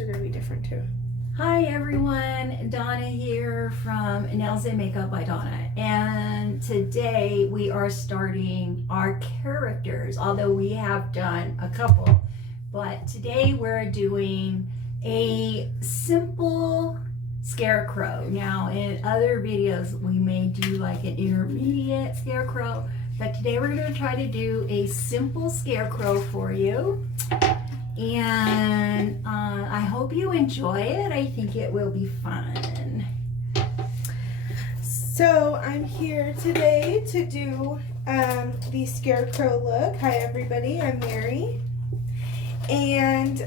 are going to be different too. Hi everyone, Donna here from Nails and Makeup by Donna, and today we are starting our characters, although we have done a couple, but today we're doing a simple Scarecrow. Now in other videos we may do like an intermediate Scarecrow, but today we're going to try to do a simple Scarecrow for you. And I hope you enjoy it. I think it will be fun. So I'm here today to do the Scarecrow look. Hi everybody, I'm Mary. And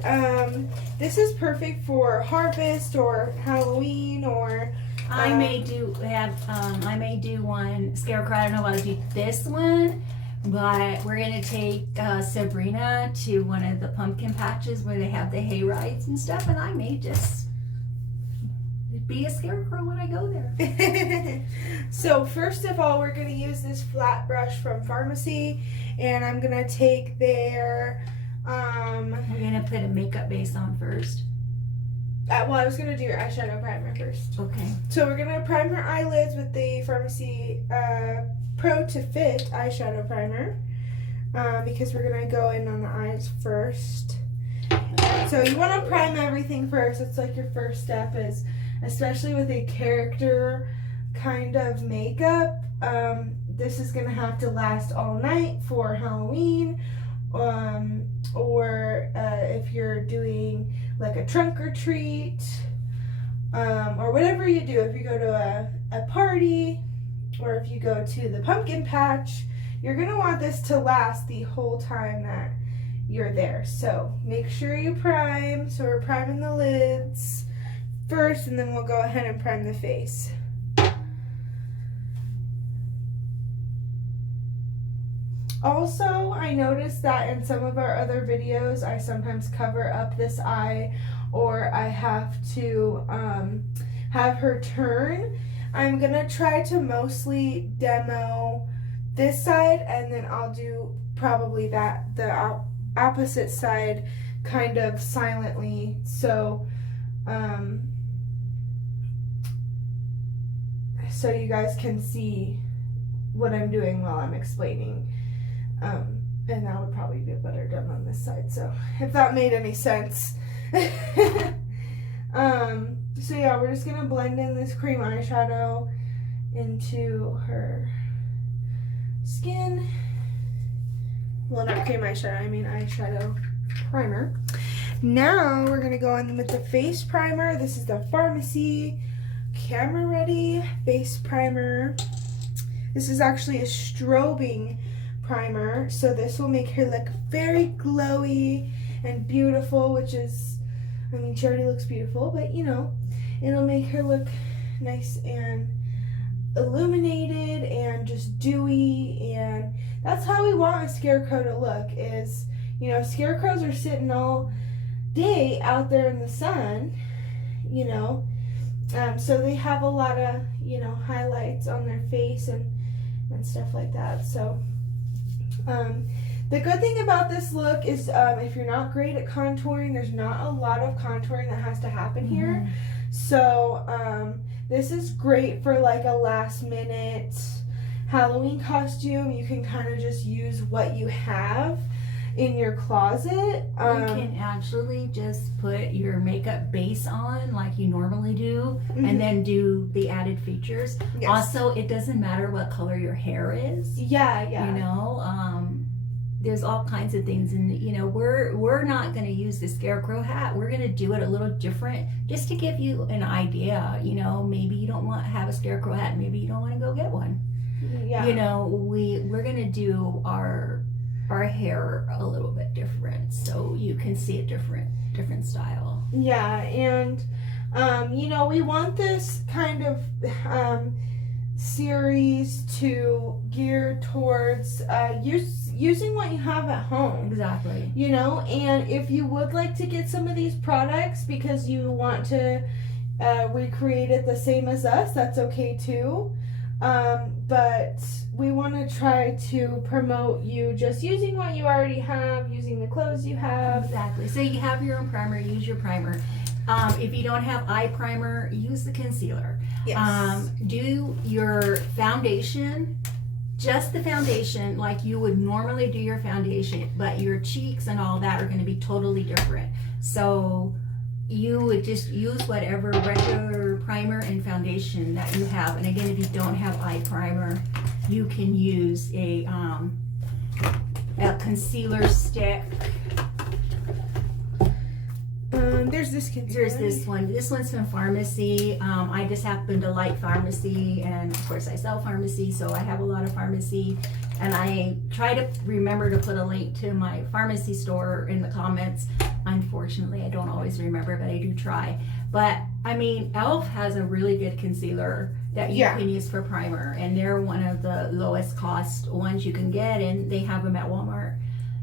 this is perfect for harvest or Halloween or... I may do one Scarecrow. I don't know if I'll do this one. But we're going to take Sabrina to one of the pumpkin patches where they have the hay rides and stuff, and I may just be a Scarecrow when I go there. So first of all, we're going to use this flat brush from Pharmacy, and I'm going to take their... we're going to put a makeup base on first. Well, I was going to do your eyeshadow primer first. Okay. So we're going to prime her eyelids with the Pharmacy Pro to Fit eyeshadow primer because we're going to go in on the eyes first. So you want to prime everything first. It's like your first step, is especially with a character kind of makeup. This is going to have to last all night for Halloween, or if you're doing like a trunk or treat, or whatever you do. If you go to a party, or if you go to the pumpkin patch, you're going to want this to last the whole time that you're there. So make sure you prime. So we're priming the lids first, and then we'll go ahead and prime the face. Also, I noticed that in some of our other videos, I sometimes cover up this eye, or I have to have her turn. I'm going to try to mostly demo this side, and then I'll do probably the opposite side kind of silently, so so you guys can see what I'm doing while I'm explaining. And that would probably be better done on this side, so if that made any sense. So yeah, we're just gonna blend in this cream eyeshadow into her skin. Well, not cream eyeshadow, I mean eyeshadow primer. Now we're gonna go in with the face primer. This is the Pharmacy Camera Ready face primer. This is actually a strobing primer, so this will make her look very glowy and beautiful, which is, I mean, she already looks beautiful, but you know, it'll make her look nice and illuminated and just dewy, and that's how we want a Scarecrow to look. Is, you know, Scarecrows are sitting all day out there in the sun, you know, so they have a lot of, you know, highlights on their face and stuff like that. So the good thing about this look is if you're not great at contouring, there's not a lot of contouring that has to happen here. So this is great for like a last minute Halloween costume. You can kind of just use what you have in your closet. You can actually just put your makeup base on like you normally do, and then do the added features. Yes. Also, it doesn't matter what color your hair is. Yeah. You know, there's all kinds of things, and you know, we're not going to use the Scarecrow hat. We're going to do it a little different, just to give you an idea. You know, maybe you don't want to have a Scarecrow hat, maybe you don't want to go get one. Yeah. You know, we're going to do our hair a little bit different, so you can see a different style. Yeah, and you know, we want this kind of series to gear towards using what you have at home. Exactly. You know, and if you would like to get some of these products because you want to recreate it the same as us, that's okay too. But we want to try to promote you just using what you already have, using the clothes you have. Exactly. So you have your own primer, use your primer. If you don't have eye primer, use the concealer. Yes. Do your foundation, just the foundation, like you would normally do your foundation, but your cheeks and all that are going to be totally different. So you would just use whatever regular primer and foundation that you have. And again, if you don't have eye primer, you can use a concealer stick. There's this concealer. Here's this one. This one's from Pharmacy. I just happen to like Pharmacy, and of course I sell Pharmacy, so I have a lot of Pharmacy. And I try to remember to put a link to my Pharmacy store in the comments. Unfortunately, I don't always remember, but I do try. But I mean, e.l.f. has a really good concealer that you can use for primer, and they're one of the lowest cost ones you can get, and they have them at Walmart.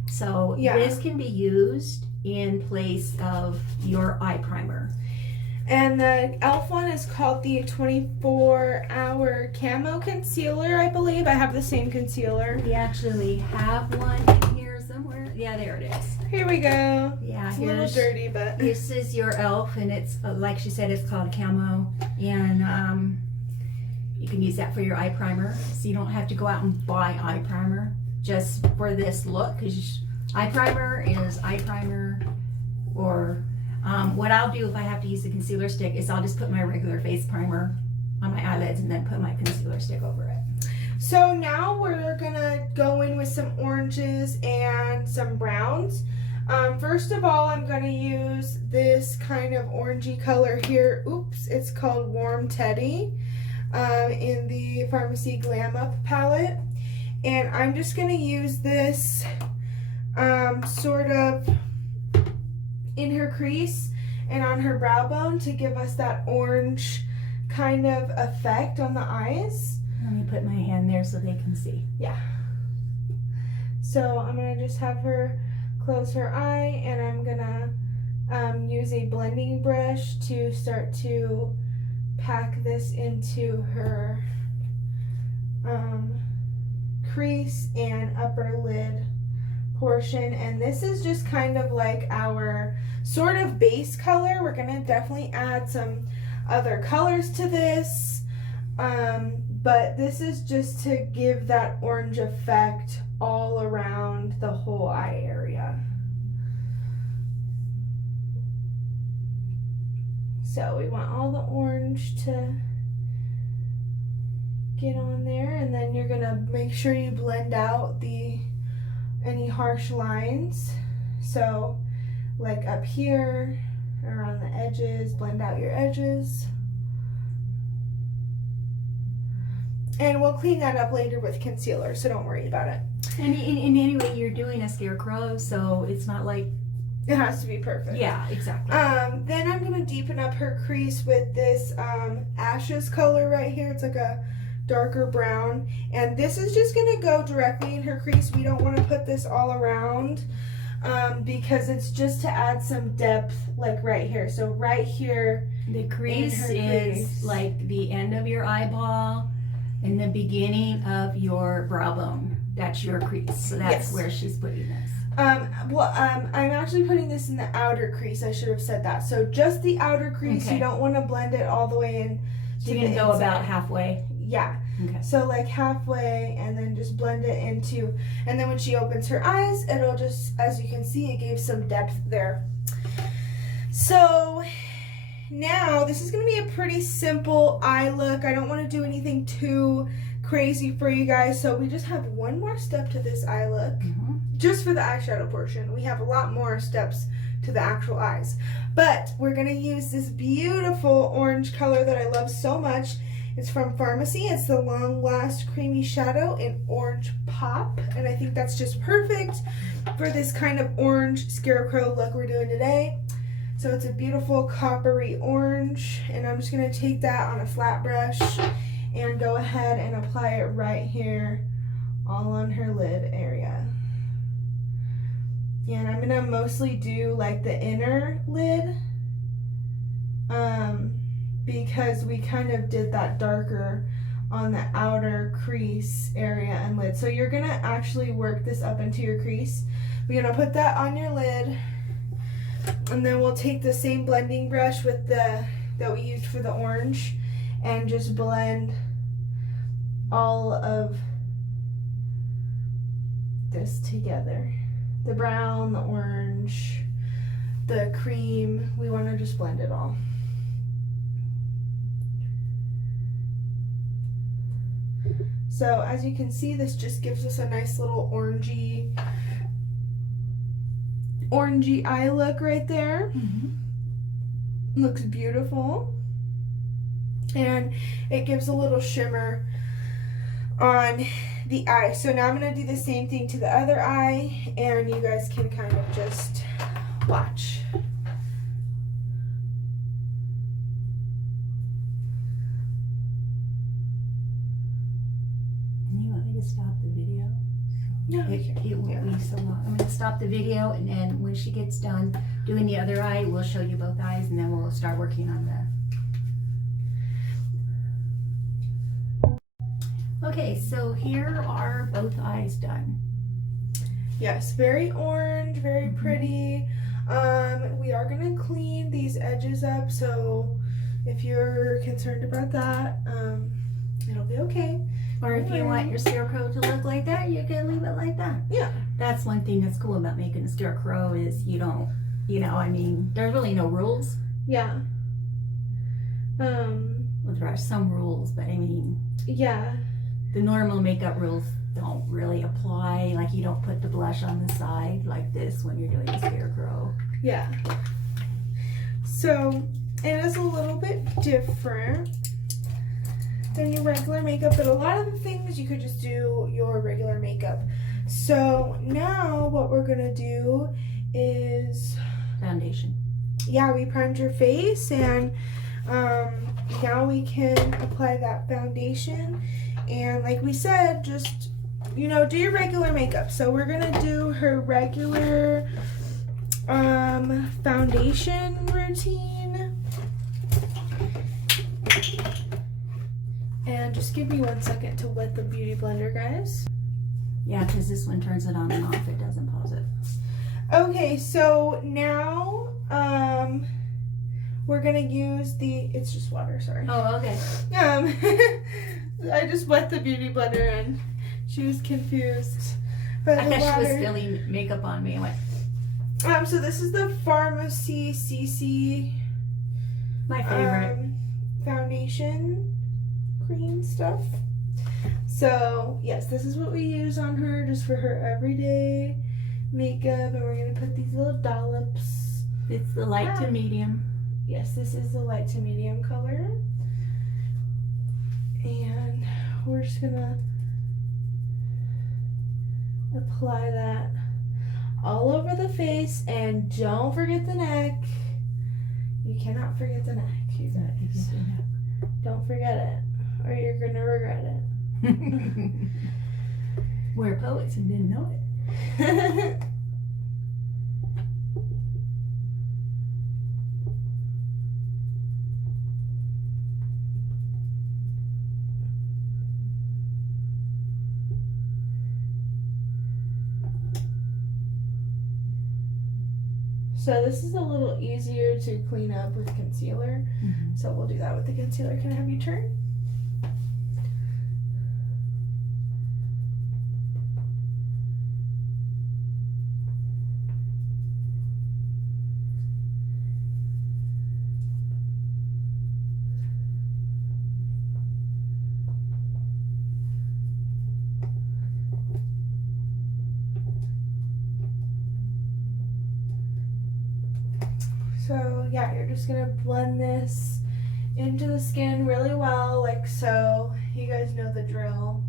So this can be used in place of your eye primer. And the e.l.f. one is called the 24-hour camo concealer, I believe. I have the same concealer. We actually have one in here somewhere. Yeah, there it is. Here we go. Yeah, it's a little dirty, but this is your e.l.f. and it's like she said, it's called camo, and you can use that for your eye primer, so you don't have to go out and buy eye primer just for this look, because eye primer is eye primer. Or what I'll do if I have to use the concealer stick is I'll just put my regular face primer on my eyelids and then put my concealer stick over it. So now we're gonna go in with some oranges and some browns. First of all, I'm gonna use this kind of orangey color here. Oops, it's called Warm Teddy in the Pharmacy Glam Up palette. And I'm just gonna use this sort of in her crease and on her brow bone to give us that orange kind of effect on the eyes. Let me put my hand there so they can see. Yeah. So I'm gonna just have her close her eye, and I'm gonna use a blending brush to start to pack this into her crease and upper lid portion. And this is just kind of like our sort of base color. We're gonna definitely add some other colors to this, but this is just to give that orange effect all around the whole eye area. So we want all the orange to get on there, and then you're gonna make sure you blend out any harsh lines. So like up here, around the edges, blend out your edges. And we'll clean that up later with concealer, so don't worry about it. And anyway, you're doing a Scarecrow, so it's not like it has to be perfect. Yeah, exactly. Then I'm gonna deepen up her crease with this ashes color right here. It's like a darker brown, and this is just gonna go directly in her crease. We don't want to put this all around because it's just to add some depth, like right here. So right here, the crease is like the end of your eyeball and the beginning of your brow bone. That's your crease. So that's where she's putting this. I'm actually putting this in the outer crease. I should have said that. So just the outer crease. Okay. You don't want to blend it all the way in. So you're gonna go about halfway. Yeah. Okay. So like halfway, and then just blend it into, and then when she opens her eyes, it'll just, as you can see, it gave some depth there. So now this is going to be a pretty simple eye look. I don't want to do anything too crazy for you guys. So we just have one more step to this eye look, just for the eyeshadow portion. We have a lot more steps to the actual eyes, but we're going to use this beautiful orange color that I love so much. It's from Pharmacy. It's the Long Last Creamy Shadow in Orange Pop. And I think that's just perfect for this kind of orange Scarecrow look we're doing today. So it's a beautiful coppery orange. And I'm just going to take that on a flat brush and go ahead and apply it right here all on her lid area. And I'm going to mostly do like the inner lid. Because we kind of did that darker on the outer crease area and lid. So you're gonna actually work this up into your crease. We're gonna put that on your lid, And then we'll take the same blending brush with that we used for the orange and just blend all of this together. The brown, the orange, the cream. We want to just blend it all. So as you can see, this just gives us a nice little orangey eye look right there. Looks beautiful. And it gives a little shimmer on the eye. So now I'm going to do the same thing to the other eye, and you guys can kind of just watch. You want me to stop the video? No, It won't be so long. I'm going to stop the video, and then when she gets done doing the other eye, we'll show you both eyes, and then we'll start working on the... Okay, so here are both eyes done. Yes, very orange, very pretty. We are going to clean these edges up, so if you're concerned about that, it'll be okay. Or if you want your scarecrow to look like that, you can leave it like that. Yeah. That's one thing that's cool about making a scarecrow is you don't, I mean, there's really no rules. Yeah. Well, there are some rules, but I mean, yeah. the normal makeup rules don't really apply. Like you don't put the blush on the side like this when you're doing a scarecrow. Yeah. So it is a little bit different than your regular makeup, but a lot of the things you could just do your regular makeup. So now what we're gonna do is Foundation. Yeah, we primed your face, and now we can apply that foundation. And like we said, just do your regular makeup. So we're gonna do her regular foundation routine. And just give me 1 second to wet the beauty blender, guys. Yeah, because this one turns it on and off. It doesn't pause it. Okay, so now we're gonna use it's just water, sorry. Oh, okay. I just wet the beauty blender and she was confused. But I thought she was spilling makeup on me. I went, so this is the Pharmacy CC my favorite. Foundation cream stuff. So yes, this is what we use on her just for her everyday makeup, and we're gonna put these little dollops. It's the light to medium. Yes, this is the light to medium color. And we're just gonna apply that all over the face, and don't forget the neck. You cannot forget the neck, you guys. Don't forget it, or you're gonna regret it. We're poets and didn't know it. So this is a little easier to clean up with concealer. So we'll do that with the concealer. Can I have you turn? So yeah, you're just gonna blend this into the skin really well, like so. You guys know the drill.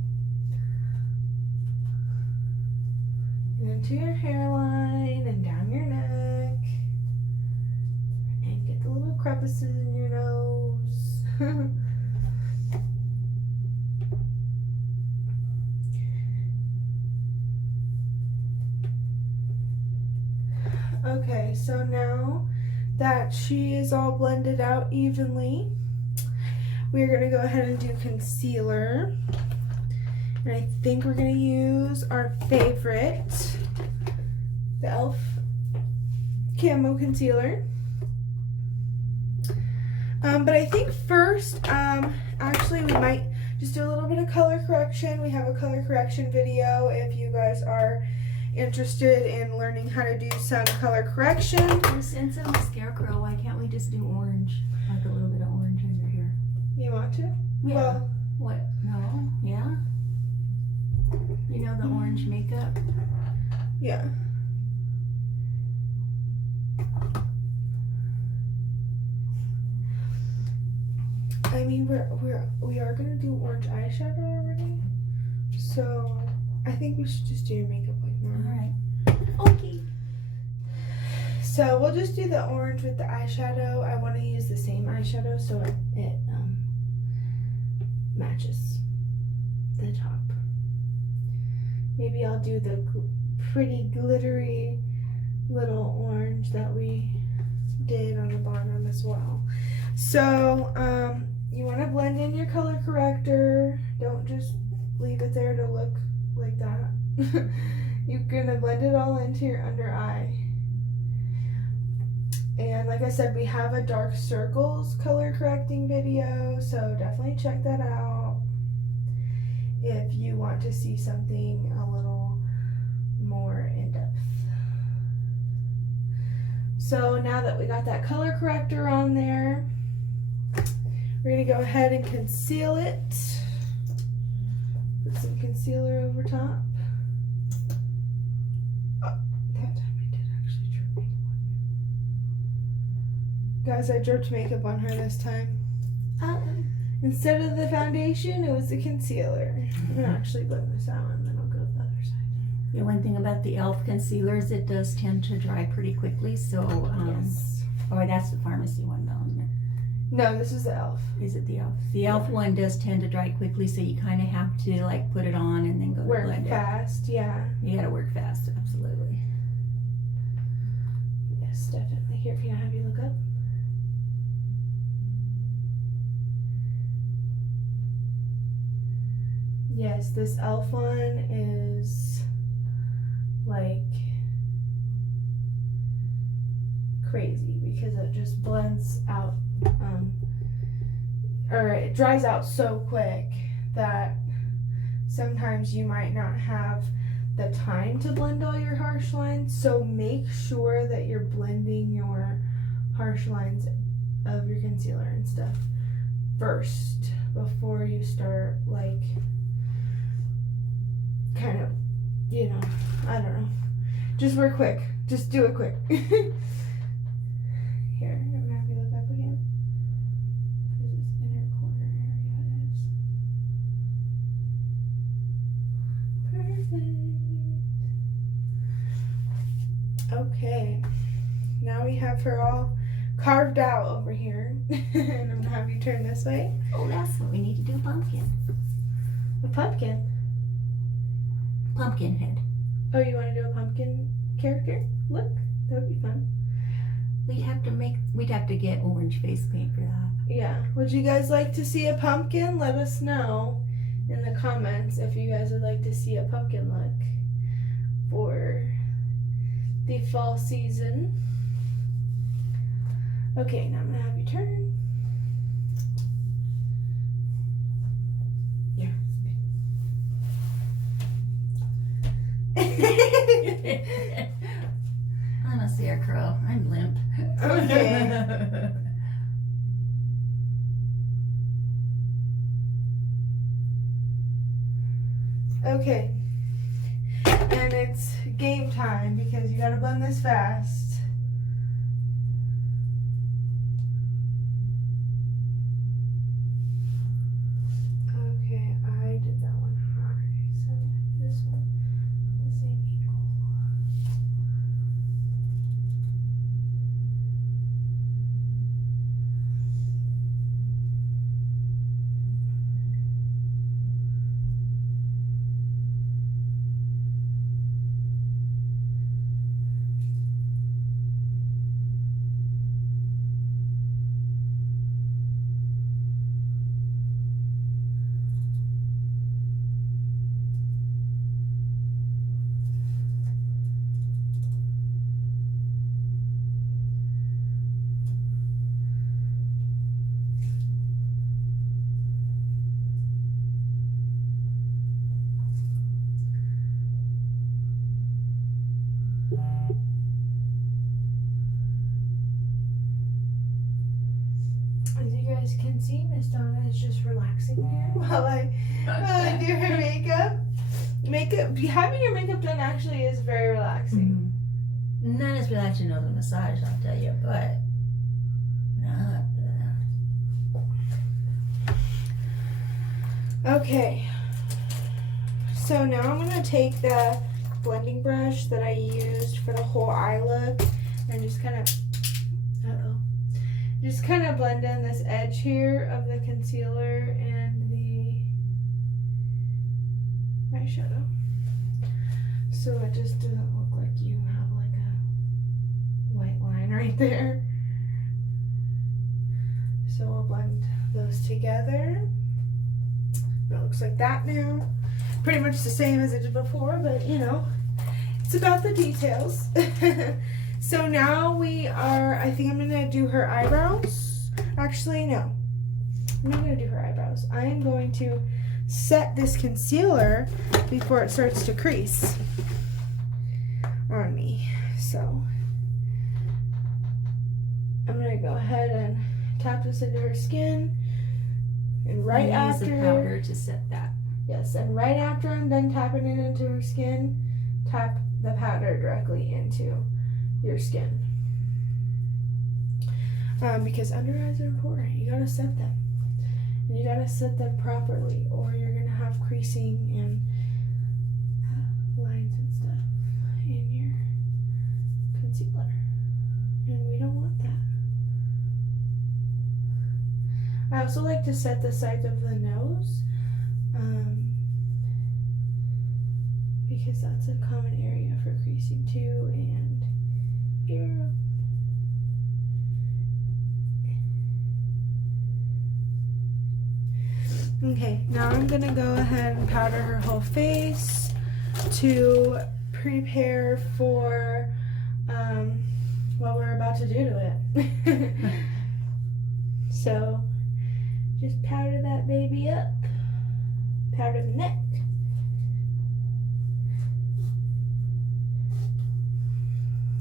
And into your hairline and down your neck. And get the little crevices in your nose. Okay, so now that she is all blended out evenly, we're going to go ahead and do concealer. And I think we're going to use our favorite, the e.l.f. camo concealer. But I think first, actually we might just do a little bit of color correction. We have a color correction video if you guys are interested in learning how to do some color correction. Since I'm a Scarecrow, why can't we just do orange? Like a little bit of orange under here. You want to? Yeah. Well, What? No? Yeah? You know the orange makeup? yeah. I mean, we are gonna do orange eyeshadow already, so I think we should just do your makeup like normal. Alright. Okay. So we'll just do the orange with the eyeshadow. I want to use the same eyeshadow so it matches the top. Maybe I'll do the pretty glittery little orange that we did on the bottom as well. So you want to blend in your color corrector. Don't just leave it there to look like that. You're gonna blend it all into your under eye. And like I said, we have a dark circles color correcting video, so definitely check that out if you want to see something a little more in depth. So now that we got that color corrector on there, we're gonna go ahead and conceal it. Put some concealer over top. Oh, that time I did actually drip makeup on you. Guys, I dripped makeup on her this time. Instead of the foundation, it was the concealer. I'm gonna actually blend this out and then I'll go to the other side. Yeah, one thing about the e.l.f. concealers, it does tend to dry pretty quickly, so, Yes. Oh, that's the pharmacy one though, isn't it? No, this is the e.l.f. Is it the e.l.f.? The e.l.f. one does tend to dry quickly, so you kind of have to like put it on and then go to Work blend it. fast, yeah. You gotta work fast, absolutely. Yes, definitely. Here, can I have you look up? Yes, this e.l.f. one is like crazy because it just blends out, or it dries out so quick that sometimes you might not have the time to blend all your harsh lines. So make sure that you're blending your harsh lines of your concealer and stuff first before you start like kind of, you know, I don't know. Just work quick. Just do it quick. Here, I'm gonna have you look up again. Because this inner corner area is perfect. Okay. Now we have her all carved out over here. And I'm gonna have you turn this way. Oh, that's what we need to do, pumpkin. A pumpkin. Pumpkin head. Oh, you want to do a pumpkin character? Look, that would be fun. We'd have to get orange face paint for that. Yeah. Would you guys like to see a pumpkin? Let us know in the comments if you guys would like to see a pumpkin look for the fall season. Okay, now I'm gonna have you turn. Yeah. I'm a Scarecrow. I'm limp. Okay. Okay. And it's game time because you gotta blend this fast. Okay, I did that one high, so this one, the same angle. As you guys can see, Miss Donna is just relaxing here while I do her makeup. Having your makeup done actually is very relaxing. Not as relaxing as a massage, I'll tell you, but not bad. Okay. So now I'm going to take the blending brush that I used for the whole eye look and just kind of blend in this edge here of the concealer and the eyeshadow. So it just doesn't look like you have like a white line right there. So we'll blend those together. It looks like that now. Pretty much the same as it did before, but you know, it's about the details. So now I think I'm gonna do her eyebrows. Actually, no. I'm not gonna do her eyebrows. I am going to set this concealer before it starts to crease on me. So I'm gonna go ahead and tap this into her skin. And right after use the powder to set that. Yes, and right after I'm done tapping it into her skin, tap the powder directly into your skin. Because under eyes are important. You gotta set them. And you gotta set them properly, or you're gonna have creasing and lines and stuff in your concealer. And we don't want that. I also like to set the sides of the nose. Because that's a common area for creasing too, and here. Okay, now I'm gonna go ahead and powder her whole face to prepare for what we're about to do to it. So just powder that baby up, powder the neck.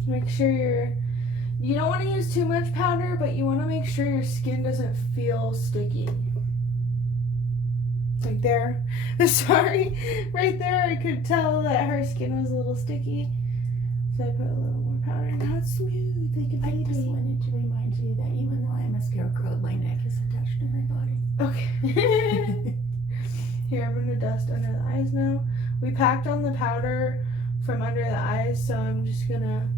Make sure you don't want to use too much powder, but you want to make sure your skin doesn't feel sticky. Like there. Sorry, right there I could tell that her skin was a little sticky. So I put a little more powder. Now it's smooth like a baby. I just wanted to remind you that even though I'm a scarecrow, my neck is attached to my body. Okay. Here, I'm going to dust under the eyes now. We packed on the powder from under the eyes, so I'm just going to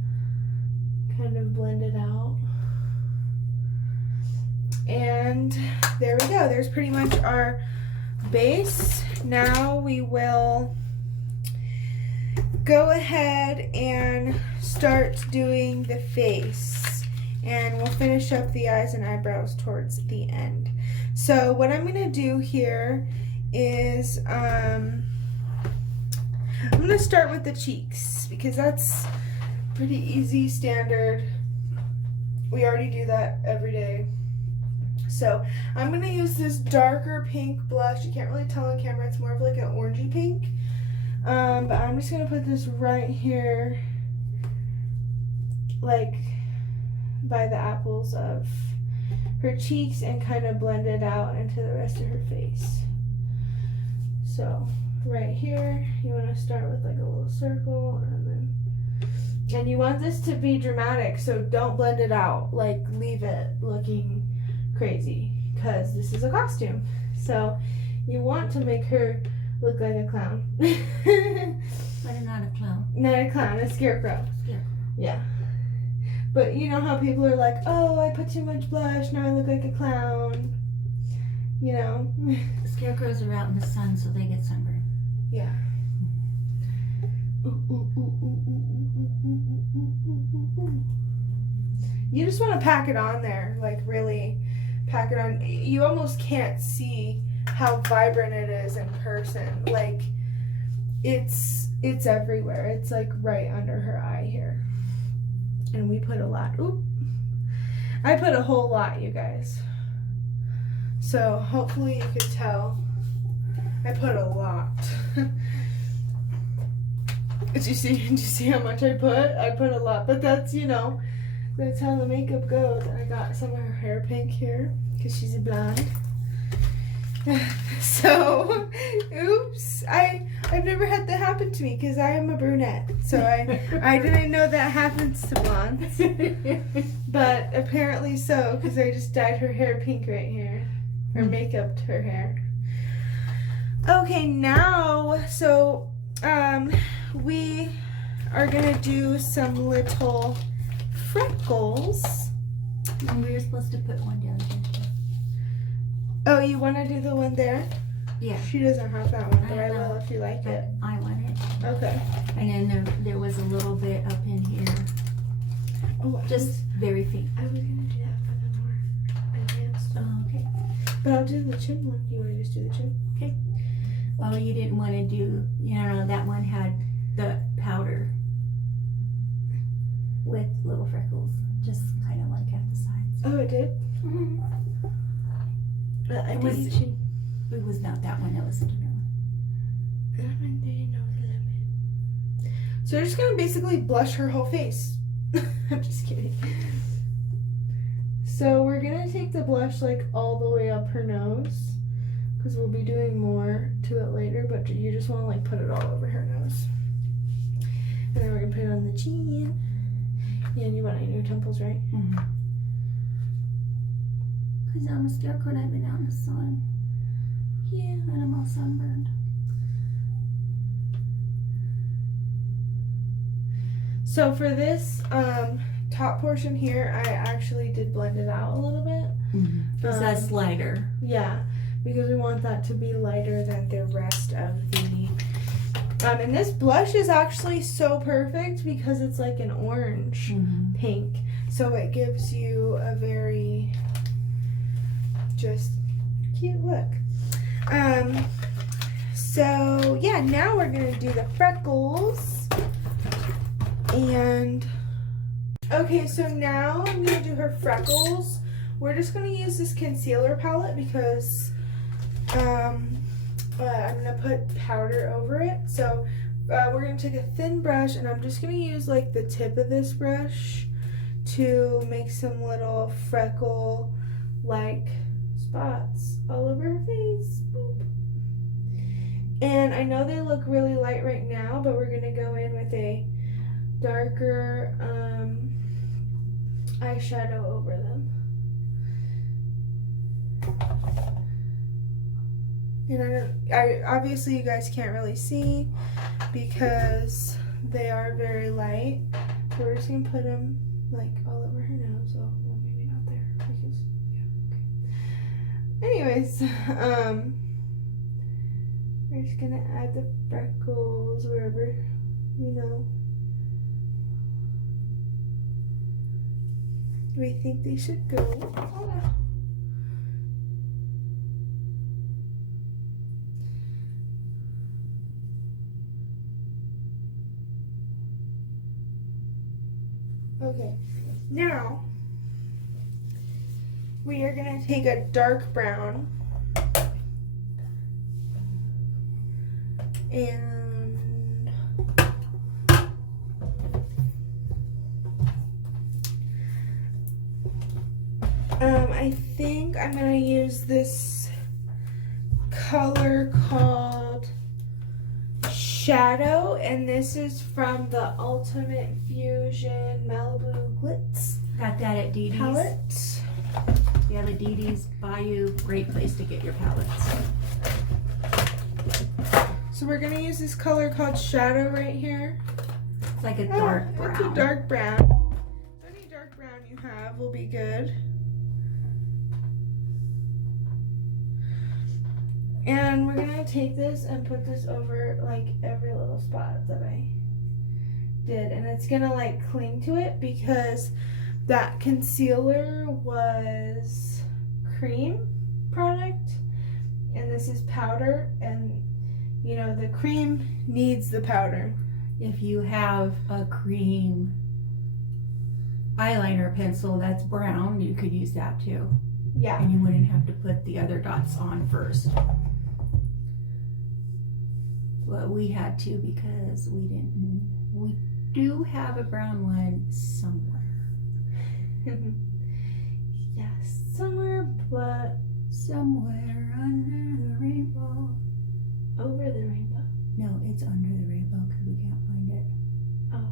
kind of blend it out. And there we go. There's pretty much our base. Now we will go ahead and start doing the face. And we'll finish up the eyes and eyebrows towards the end. So what I'm going to do here is I'm going to start with the cheeks because that's pretty easy, standard. We already do that every day. So I'm going to use this darker pink blush. You can't really tell on camera. It's more of like an orangey pink. But I'm just going to put this right here, like by the apples of her cheeks, and kind of blend it out into the rest of her face. So right here, you want to start with like a little circle, and you want this to be dramatic, so don't blend it out. Like, leave it looking crazy because this is a costume. So you want to make her look like a clown. But not a clown. Not a clown, a scarecrow. Scarecrow. Yeah. But you know how people are like, oh, I put too much blush, now I look like a clown. You know? Scarecrows are out in the sun, so they get sunburned. Yeah. You just want to pack it on there, like really pack it on. You almost can't see how vibrant it is in person. Like it's everywhere. It's like right under her eye here. And we put a lot. Oop. I put a whole lot, you guys. So hopefully you could tell. I put a lot. Did you see how much I put? I put a lot, but that's, you know, That's how the makeup goes. I got some of her hair pink here because she's a blonde. So, oops. I've never had that happen to me because I am a brunette. So I didn't know that happens to blondes. But apparently so, because I just dyed her hair pink right here. Or make-uped her hair. Okay, now, so we are gonna do some little freckles. And we were supposed to put one down here. Oh, you want to do the one there? Yeah. She doesn't have that one, but I I know. will if you like it. I want it. Okay. And then there was a little bit up in here. Oh, Just very faint. I was gonna do that for the more advanced. Oh, okay. But I'll do the chin one. You want to just do the chin? Oh, you didn't want to do, that one had the powder with little freckles, just kind of like at the sides. Oh, it did? Mm-hmm. I It did was- chin. It was not that one, it was a different one. So we're just gonna basically blush her whole face. I'm just kidding. So we're gonna take the blush like all the way up her nose, because we'll be doing more to it later, but you just want to like put it all over her nose. And then we're gonna put it on the chin. And you want it in your temples, right? Because I'm a scarecrow and I've been out in the sun. Yeah, and I'm all sunburned. So for this top portion here, I actually did blend it out a little bit. Because that's lighter. Yeah, because we want that to be lighter than the rest of the... and this blush is actually so perfect because it's like an orange pink. So it gives you a very just cute look. So yeah, now we're gonna do the freckles. And okay, so now I'm gonna do her freckles. We're just gonna use this concealer palette because I'm gonna put powder over it. So we're gonna take a thin brush and I'm just gonna use like the tip of this brush to make some little freckle like spots all over her face. Boop. And I know they look really light right now, but we're gonna go in with a darker eyeshadow over them. And I obviously you guys can't really see because they are very light. So we're just gonna put them like all over her nose. Oh, well, maybe not there because yeah, okay. Anyways, we're just gonna add the freckles wherever we think they should go. Oh. Okay, now we are gonna take a dark brown and I think I'm gonna use this color called Shadow, and this is from the Ultimate Fusion Malibu Glitz Got that at Dee Dee's. palette. Yeah, the Dee Dee's Bayou, great place to get your palettes. So we're gonna use this color called Shadow right here. It's like a dark brown. It's a dark brown. Any dark brown you have will be good. And we're gonna take this and put this over like every little spot that I did, and it's gonna like cling to it because that concealer was cream product and this is powder, and the cream needs the powder. If you have a cream eyeliner pencil that's brown, you could use that too. Yeah. And you wouldn't have to put the other dots on first. Well, we had to because we do have a brown one somewhere. Yes, somewhere, but Somewhere under the rainbow. over the rainbow. No, it's under the rainbow because we can't find it. Oh.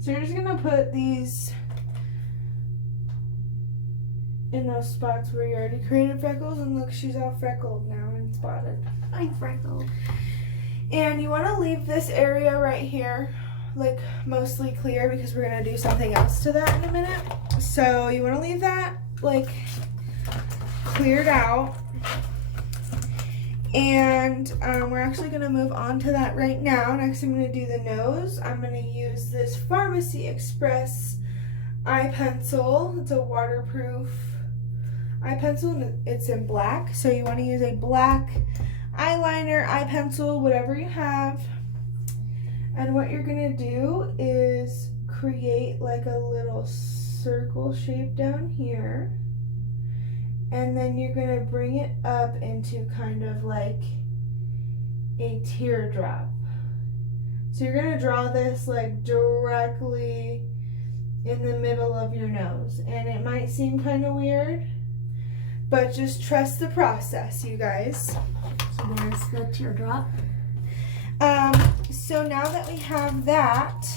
So you're just gonna put these in those spots where you already created freckles, and look, she's all freckled now and spotted. I'm freckled. And you want to leave this area right here like mostly clear because we're gonna do something else to that in a minute. So you want to leave that like cleared out. And we're actually going to move on to that right now. Next, I'm going to do the nose. I'm going to use this Pharmacy Express eye pencil. It's a waterproof eye pencil, and it's in black. So you want to use a black eyeliner, eye pencil, whatever you have. And what you're going to do is create like a little circle shape down here. And then you're going to bring it up into kind of like a teardrop. So you're going to draw this like directly in the middle of your nose. And it might seem kind of weird, but just trust the process, you guys. So there's the teardrop. So now that we have that,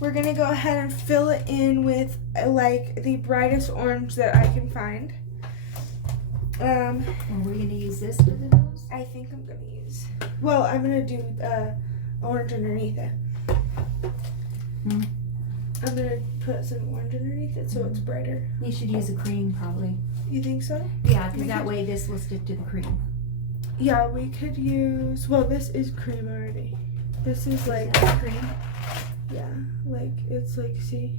we're going to go ahead and fill it in with like the brightest orange that I can find. And we're going to use this for the nose? I think I'm going to use, well, I'm going to do orange underneath it. Hmm. I'm going to put some orange underneath it so it's brighter. You should use a cream probably. You think so? Yeah, because that way this will stick to the cream. Yeah, we could use, well, this is cream already. This is like, cream? yeah, like, it's like, see?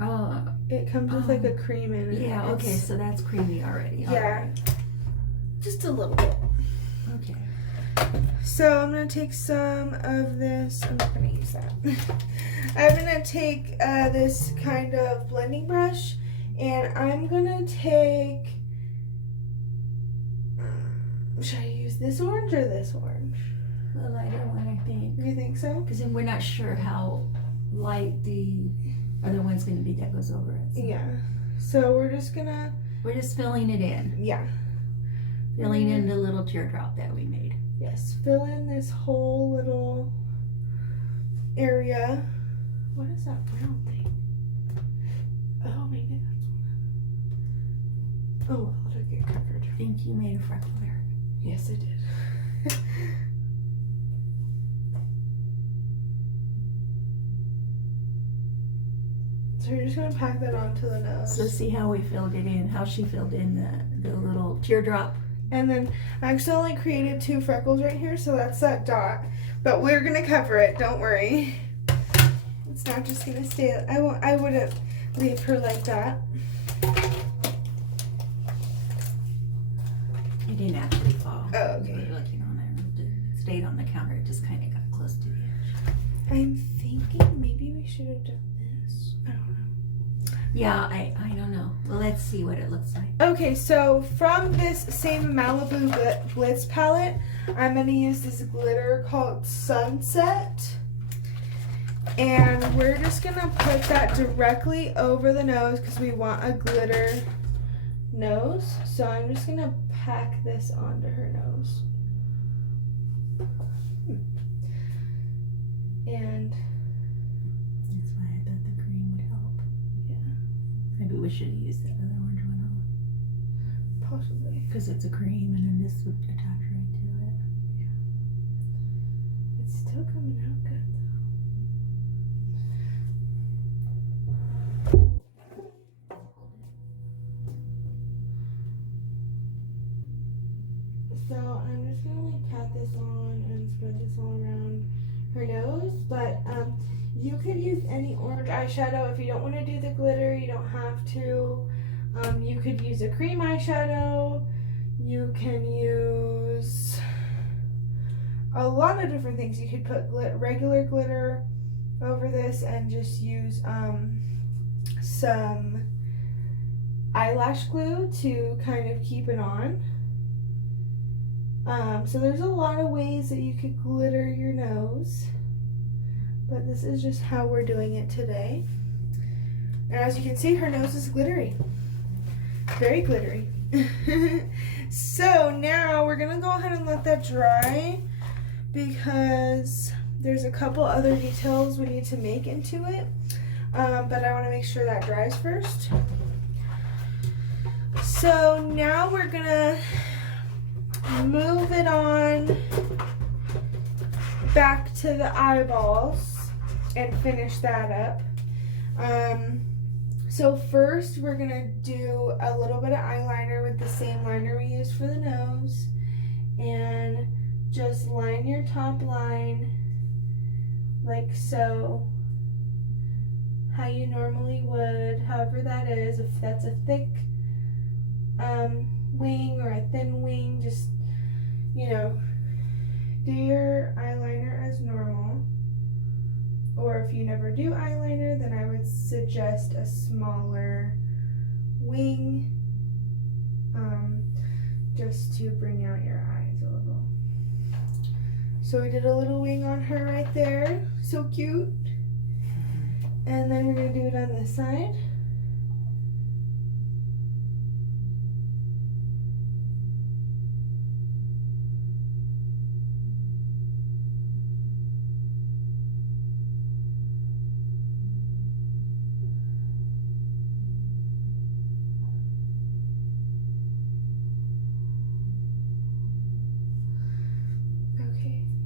Oh. It comes with like a cream in it. Yeah, okay, so that's creamy already. Yeah. Alright. Just a little bit. Okay. So I'm going to take some of this. I'm not going to use that. I'm going to take this kind of blending brush, and I'm going to take, should I use this orange or this orange? The lighter one, I think. You think so? Because then we're not sure how light the other one's going to be that goes over it. So. Yeah. So we're just going to. We're just filling it in. Yeah. Filling in the little teardrop that we made. Yes. Fill in this whole little area. What is that brown thing? Oh, maybe that's one. Oh, well, it'll get covered. I think you made a freckle there. Yes, I did. So you're just gonna pack that onto the nose. So see how we filled it in, how she filled in the little teardrop. And then I accidentally created 2 freckles right here, so that's that dot. But we're gonna cover it, don't worry. It's not just gonna stay, I wouldn't leave her like that. It didn't actually fall. Oh, okay. We were looking on it. It stayed on the counter. It just kind of got close to the edge. I'm thinking maybe we should have done this. I don't know. Yeah, I don't know. Well, let's see what it looks like. Okay, so from this same Malibu Blitz palette, I'm going to use this glitter called Sunset. And we're just going to put that directly over the nose because we want a glitter nose. So I'm just going to pack this onto her nose. And That's why I thought the cream would help. yeah, Maybe we should have used that other orange one on. possibly. Because it's a cream and then this would attach right to it. It's still coming out good though. So I'm just gonna like pat this on and spread this all around her nose, but you could use any orange eyeshadow. If you don't want to do the glitter, you don't have to. You could use a cream eyeshadow. You can use a lot of different things. You could put regular glitter over this and just use some eyelash glue to kind of keep it on. So there's a lot of ways that you could glitter your nose, but this is just how we're doing it today. And as you can see, her nose is glittery, very glittery. So now we're gonna go ahead and let that dry because there's a couple other details we need to make into it, but I want to make sure that dries first. So now we're gonna move it on back to the eyeballs and finish that up. So first we're gonna do a little bit of eyeliner with the same liner we used for the nose, and just line your top line like so, how you normally would, however that is. If that's a thick wing or a thin wing, just, you know, do your eyeliner as normal. Or if you never do eyeliner, then I would suggest a smaller wing, just to bring out your eyes a little. So we did a little wing on her right there, so cute. And then we're gonna do it on this side.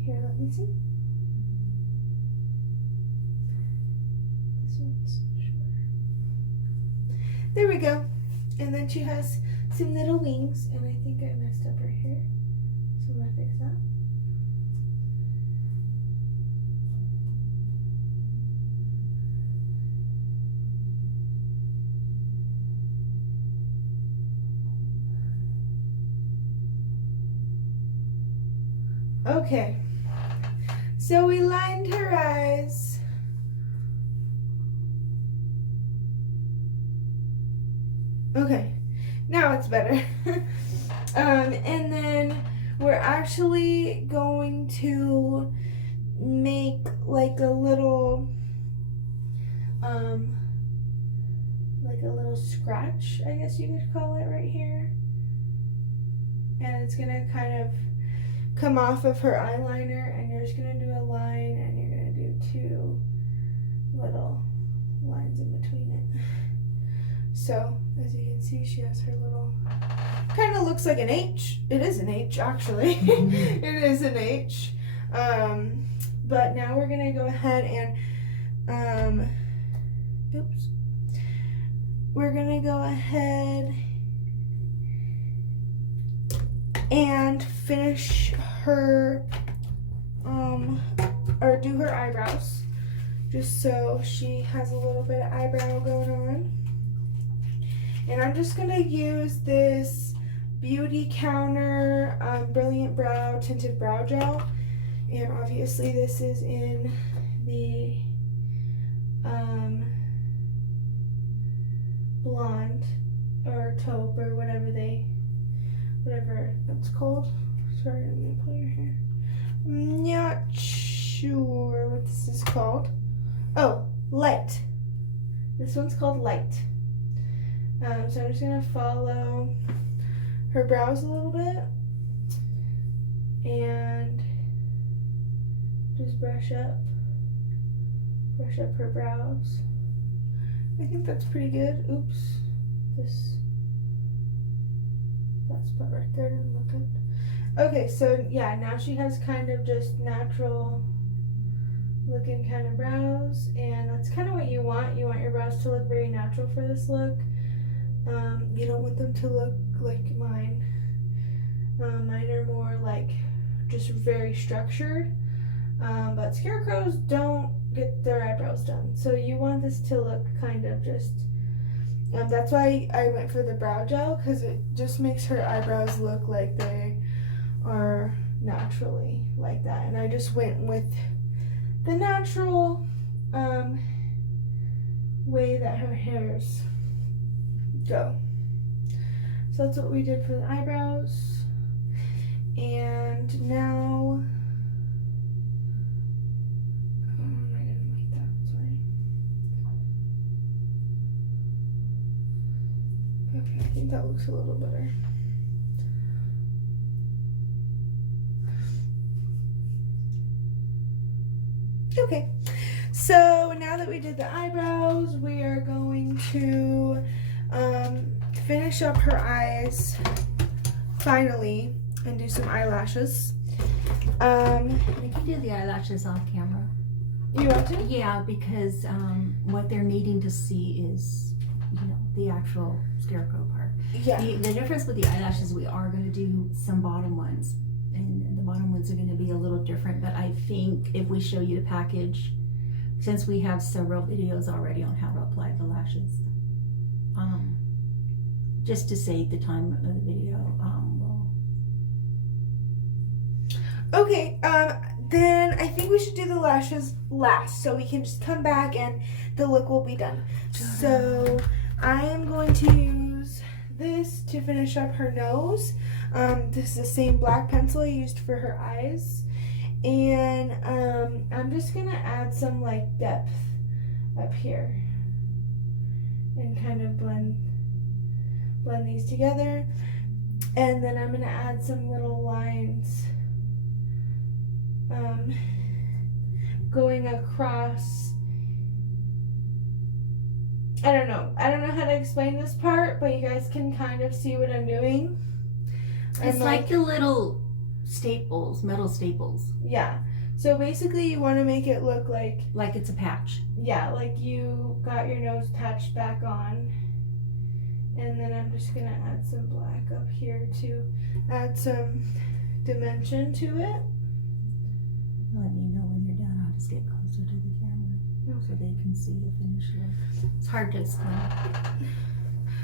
Here, let me see. This one's shorter. There we go. And then she has some little wings, and I think I messed up her hair, so I'm gonna fix that. Okay. So we lined her eyes. Okay, now it's better. And then we're actually going to make like a little scratch, I guess you could call it, right here. And it's gonna kind of come off of her eyeliner, and you're just gonna do a line, and you're gonna do two little lines in between it. So as you can see, she has her little, kind of looks like an H. It is an H, actually. It is an H. But now we're gonna go ahead and we're gonna go ahead and finish her, or do her eyebrows, just so she has a little bit of eyebrow going on. And I'm just gonna use this Beauty Counter Brilliant Brow Tinted Brow Gel, and obviously this is in the blonde or taupe or whatever it's called. Sorry, I'm gonna pull your hair. I'm not sure what this is called. Oh, light. This one's called light. So I'm just gonna follow her brows a little bit and just brush up her brows. I think that's pretty good. Oops, that spot right there didn't look good. Okay, so yeah, now she has kind of just natural looking kind of brows, and that's kind of what you want. You want your brows to look very natural for this look. You don't want them to look like mine. Mine are more like just very structured, but Scarecrows don't get their eyebrows done. So you want this to look kind of just, that's why I went for the brow gel, because it just makes her eyebrows look like they are naturally like that. And I just went with the natural way that her hairs go. So that's what we did for the eyebrows. And now, I didn't like that, sorry. Okay, I think that looks a little better. Okay, so now that we did the eyebrows, we are going to finish up her eyes finally and do some eyelashes. We can do the eyelashes off camera. You want to? Yeah, because what they're needing to see is, the actual Scarecrow part. Yeah. The difference with the eyelashes, we are going to do some bottom ones. And the bottom ones are going to be a little different, but I think if we show you the package, since we have several videos already on how to apply the lashes, just to save the time of the video, Okay, then I think we should do the lashes last, so we can just come back and the look will be done. So I am going to use this to finish up her nose. This is the same black pencil I used for her eyes. And I'm just going to add some like depth up here and kind of blend these together. And then I'm going to add some little lines going across. I don't know how to explain this part, but you guys can kind of see what I'm doing. it's like the little staples, metal staples. Yeah. So basically you want to make it look like it's a patch. Yeah, like you got your nose patched back on. And then I'm just going to add some black up here to add some dimension to it. Let me know when you're done. I'll just get closer to the camera so they can see the finished look. It's hard to explain.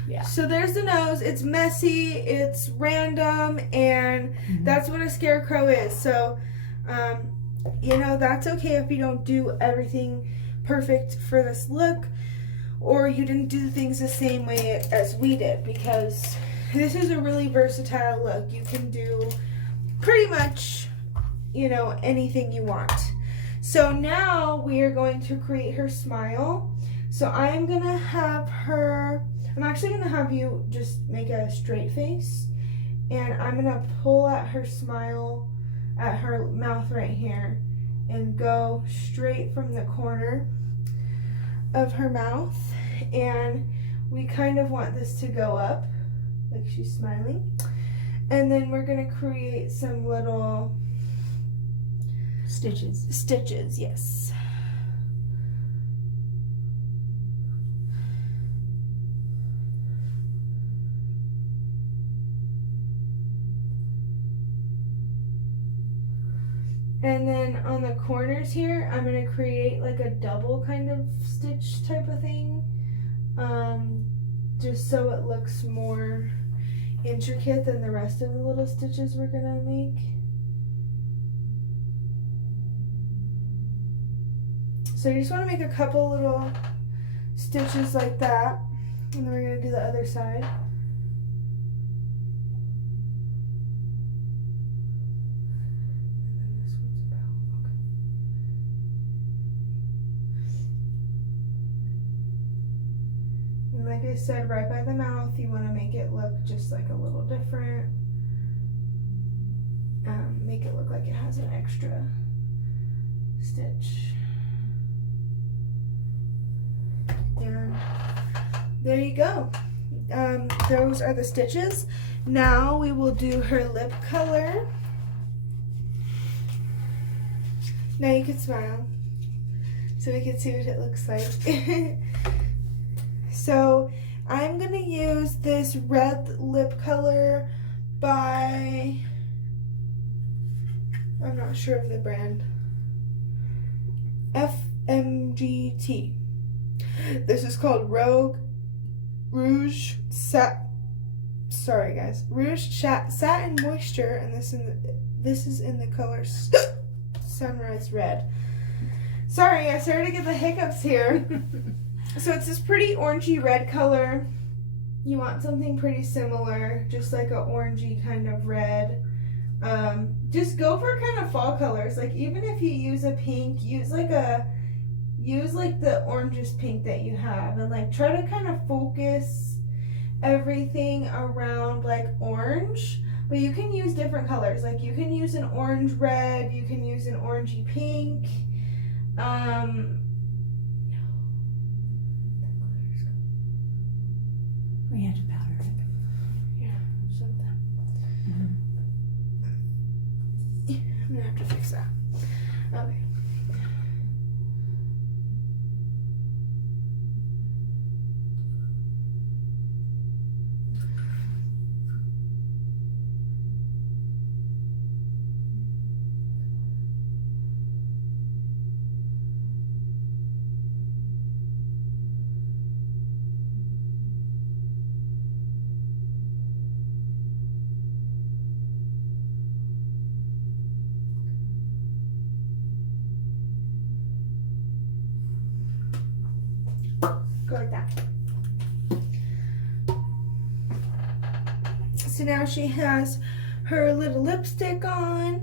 Yeah. So there's the nose. It's messy, it's random, and that's what a scarecrow is. So, that's okay if you don't do everything perfect for this look, or you didn't do things the same way as we did, because this is a really versatile look. You can do pretty much, anything you want. So now we are going to create her smile. So I'm actually gonna have you just make a straight face, and I'm gonna pull at her smile, at her mouth right here, and go straight from the corner of her mouth. And we kind of want this to go up, like she's smiling. And then we're gonna create some little stitches, yes. And then on the corners here, I'm going to create like a double kind of stitch type of thing. Just so it looks more intricate than the rest of the little stitches we're going to make. So you just want to make a couple little stitches like that. And then we're going to do the other side. Like I said, right by the mouth, you want to make it look just like a little different. Make it look like it has an extra stitch. There you go. Those are the stitches. Now we will do her lip color. Now you can smile so we can see what it looks like. So I'm going to use this red lip color by, I'm not sure of the brand, FMGT. This is called Rouge Satin Moisture, and this is in the color Sunrise Red. Sorry, I started to get the hiccups here. So it's this pretty orangey red color. You want something pretty similar, just like an orangey kind of red. Just go for kind of fall colors. Like even if you use a pink, use like the orangest pink that you have, and like try to kind of focus everything around like orange. But you can use different colors. Like you can use an orange red, you can use an orangey pink. We have to powder it. Yeah, something. I'm gonna have to fix that. Okay. Go like that. So now she has her little lipstick on,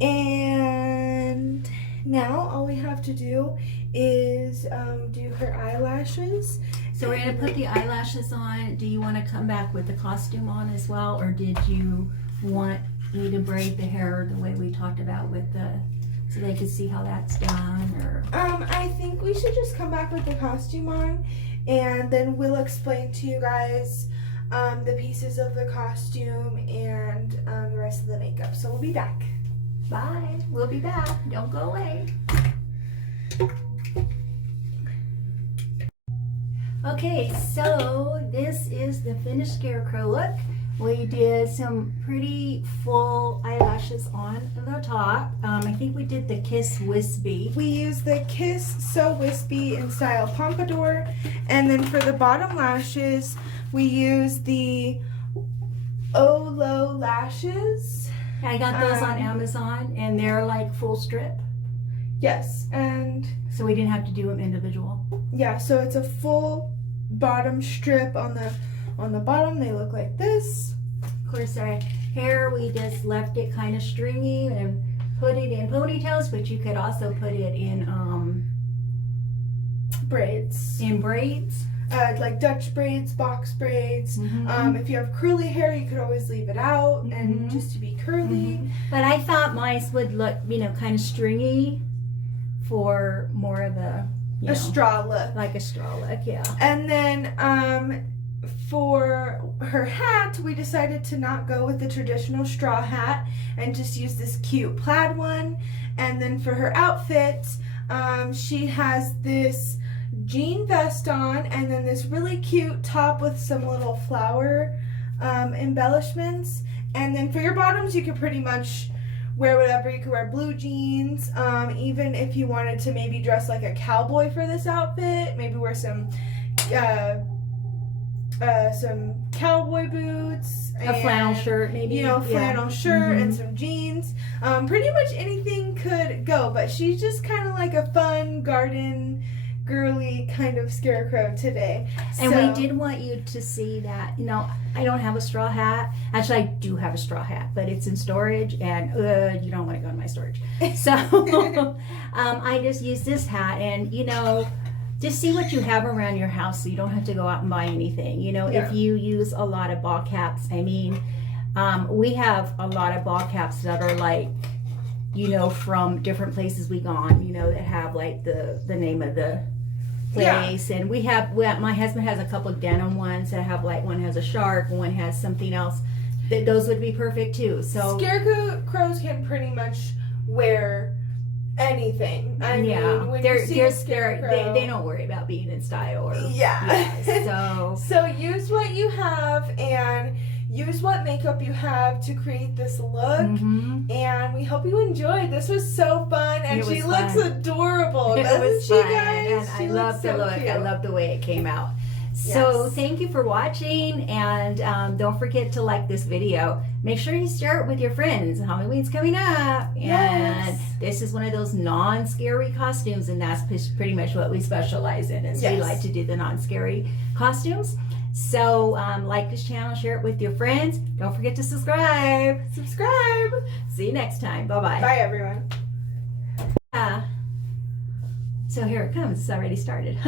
and now all we have to do is do her eyelashes. So we're gonna put the eyelashes on. Do you want to come back with the costume on as well, or did you want me to braid the hair the way we talked about with the, so they could see how that's done? Or I think we should just come back with the costume on, and then we'll explain to you guys the pieces of the costume and the rest of the makeup. So we'll be back. bye. We'll be back. Don't go away. Okay, so this is the finished Scarecrow look. We did some pretty full eyelashes on the top. I think we did the Kiss Wispy. We used the Kiss So Wispy in style pompadour, and then for the bottom lashes, we used the Olo lashes. I got those on Amazon, and they're like full strip. Yes, and So we didn't have to do them individual. yeah, so it's a full bottom strip on the bottom. They look like this. Of course, our hair, we just left it kind of stringy and put it in ponytails, but you could also put it in Braids. braids. Like Dutch braids, box braids. Mhm. If you have curly hair, you could always leave it out and Mhm. just to be curly. But I thought mine would look, kind of stringy for more of a, A straw look. like a straw look, yeah. And then for her hat, we decided to not go with the traditional straw hat and just use this cute plaid one. And then for her outfit, she has this jean vest on and then this really cute top with some little flower embellishments. And then for your bottoms, you could pretty much wear whatever. You could wear blue jeans, even if you wanted to maybe dress like a cowboy for this outfit, maybe wear some cowboy boots, A flannel shirt, maybe. Flannel shirt Mhm. and some jeans. Pretty much anything could go, but she's just kind of like a fun garden girly kind of Scarecrow today. And So- we did want you to see that, I don't have a straw hat. Actually, I do have a straw hat, but it's in storage, and you don't want to go in my storage. So I just use this hat, and, just see what you have around your house so you don't have to go out and buy anything. Yeah. If you use a lot of ball caps, we have a lot of ball caps that are like, from different places we've gone, that have like the name of the place. And my husband has a couple of denim ones that have like, one has a shark, one has something else. Those would be perfect too. So Scarecrows can pretty much wear anything. I mean, when you see a Scarecrow, they don't worry about being in style or yeah. So use what you have and use what makeup you have to create this look. Mhm. And we hope you enjoyed. This was so fun, and It she was looks fun. adorable. It Doesn't was she, fun, guys? and She I looks love the so look. cute. I love the way it came out. So Yes. thank you for watching, and don't forget to like this video. Make sure you share it with your friends. Halloween's coming up, and Yes. this is one of those non-scary costumes, and that's pretty much what we specialize in. Is we Yes. like to do the non-scary costumes. So like this channel, share it with your friends. Don't forget to subscribe. Subscribe. See you next time. Bye-bye. Bye, everyone. So here it comes. It's already started.